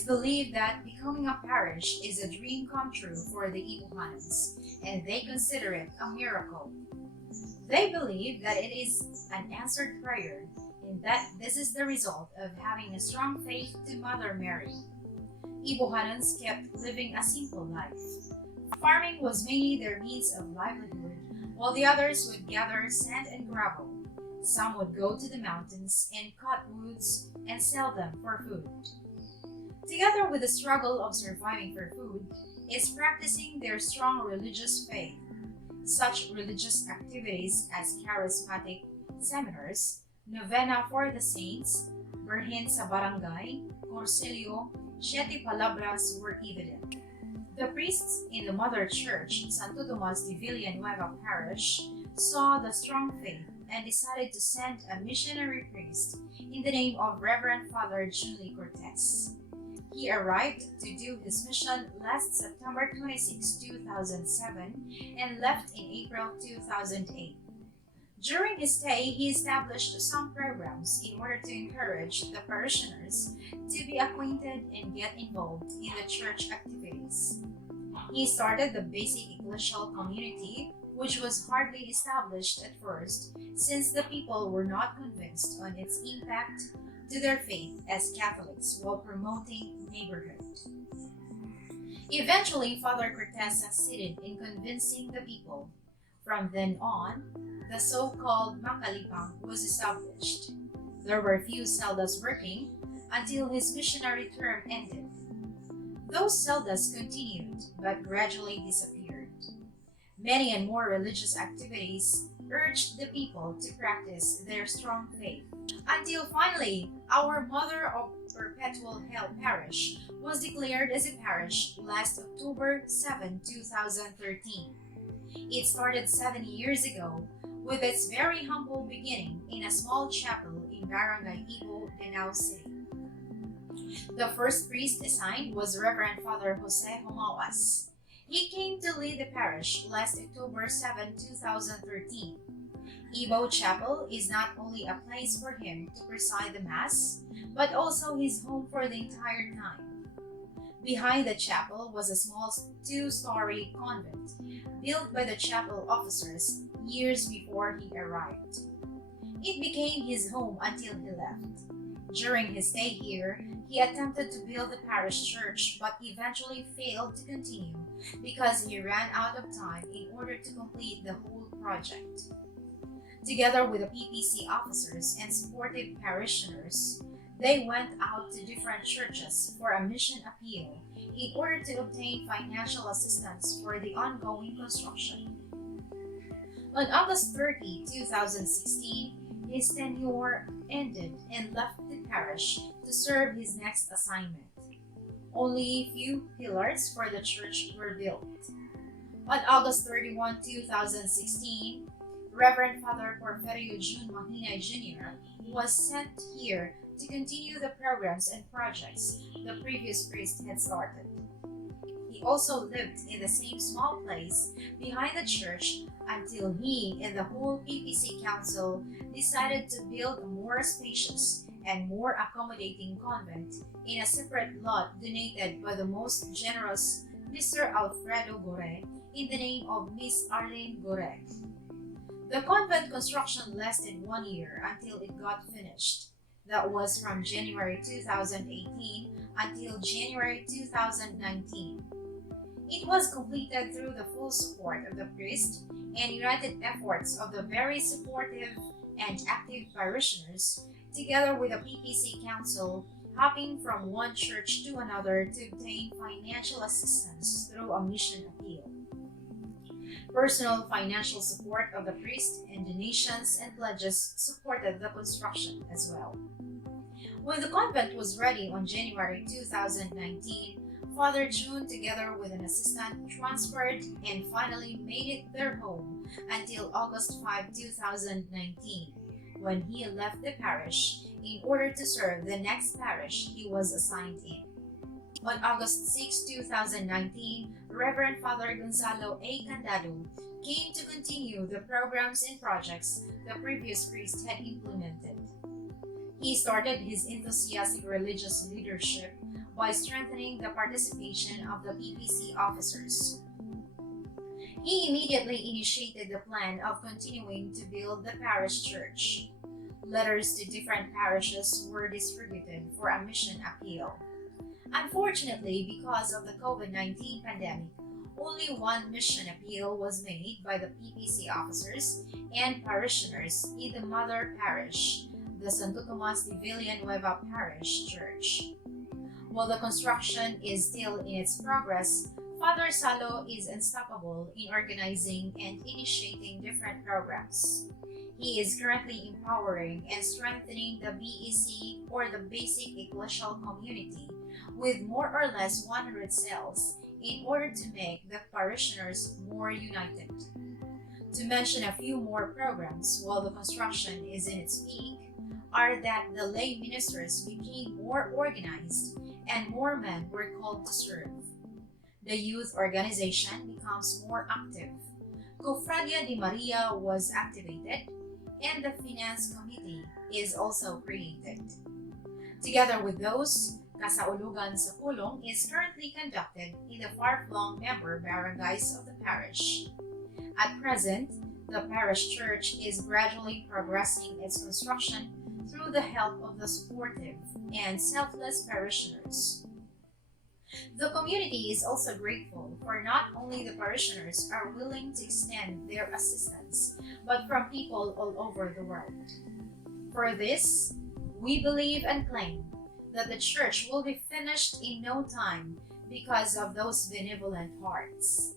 is believed that becoming a parish is a dream come true for the Ibuhanans, and they consider it a miracle. They believe that it is an answered prayer, and that this is the result of having a strong faith to Mother Mary. Ibuhanans kept living a simple life. Farming was mainly their means of livelihood, while the others would gather sand and gravel. Some would go to the mountains and cut woods and sell them for food. Together with the struggle of surviving for food is practicing their strong religious faith. Such religious activities as charismatic seminars, novena for the saints, Birhen sa barangay, Corsilio, Siete Palabras were evident. The priests in the Mother Church, Santo Tomas de Villanueva Parish, saw the strong faith and decided to send a missionary priest in the name of Reverend Father Julie Cortez. He arrived to do his mission last September 26, 2007 and left in April 2008. During his stay, he established some programs in order to encourage the parishioners to be acquainted and get involved in the church activities. He started the basic ecclesial community, which was hardly established at first since the people were not convinced on its impact to their faith as Catholics while promoting neighborhood. Eventually, Father Cortez succeeded in convincing the people. From then on, the so-called Makalipang was established. There were few celdas working until his missionary term ended. Those celdas continued but gradually disappeared. Many and more religious activities urged the people to practice their strong faith. Until finally, our Mother of Perpetual Hell Parish was declared as a parish last October 7, 2013. It started 7 years ago with its very humble beginning in a small chapel in Barangay Ibo, Danao City. The first priest assigned was Reverend Father Jose Homawas. He came to lead the parish last October 7, 2013. Ibo Chapel is not only a place for him to preside the Mass, but also his home for the entire time. Behind the chapel was a small two-story convent built by the chapel officers years before he arrived. It became his home until he left. During his stay here, he attempted to build the parish church but eventually failed to continue because he ran out of time in order to complete the whole project. Together with the PPC officers and supportive parishioners, they went out to different churches for a mission appeal in order to obtain financial assistance for the ongoing construction. On August 30, 2016, his tenure ended and left the parish to serve his next assignment. Only a few pillars for the church were built. On August 31, 2016, Reverend Father Porfirio Jun Mahina Jr. was sent here to continue the programs and projects the previous priest had started. He also lived in the same small place behind the church until he and the whole PPC Council decided to build a more spacious and more accommodating convent in a separate lot donated by the most generous Mr. Alfredo Gore in the name of Miss Arlene Gore. The convent construction lasted 1 year until it got finished. That was from January 2018 until January 2019. It was completed through the full support of the priest and united efforts of the very supportive and active parishioners, together with the PPC Council, hopping from one church to another to obtain financial assistance through a mission appeal. Personal financial support of the priest and donations and pledges supported the construction as well. When the convent was ready on January 2019, Father June, together with an assistant, transferred and finally made it their home until August 5, 2019, when he left the parish in order to serve the next parish he was assigned in. On August 6, 2019, Reverend Father Gonzalo A. Candado came to continue the programs and projects the previous priest had implemented. He started his enthusiastic religious leadership by strengthening the participation of the PPC officers. He immediately initiated the plan of continuing to build the parish church. Letters to different parishes were distributed for a mission appeal. Unfortunately, because of the COVID-19 pandemic, only one mission appeal was made by the PPC officers and parishioners in the mother parish, the Santo Tomas de Villanueva Parish Church. While the construction is still in its progress, Father Salo is unstoppable in organizing and initiating different programs. He is currently empowering and strengthening the BEC, or the Basic Ecclesial Community, with more or less 100 cells in order to make the parishioners more united. To mention a few more programs while the construction is in its peak are that the lay ministers became more organized and more men were called to serve. The youth organization becomes more active. Cofradia de Maria was activated, and the finance committee is also created. Together with those, Kasaulugan sa Pulong is currently conducted in the far-flung member barangays of the parish. At present, the parish church is gradually progressing its construction through the help of the supportive and selfless parishioners. The community is also grateful for not only the parishioners are willing to extend their assistance, but from people all over the world. For this, we believe and claim that the church will be finished in no time because of those benevolent hearts.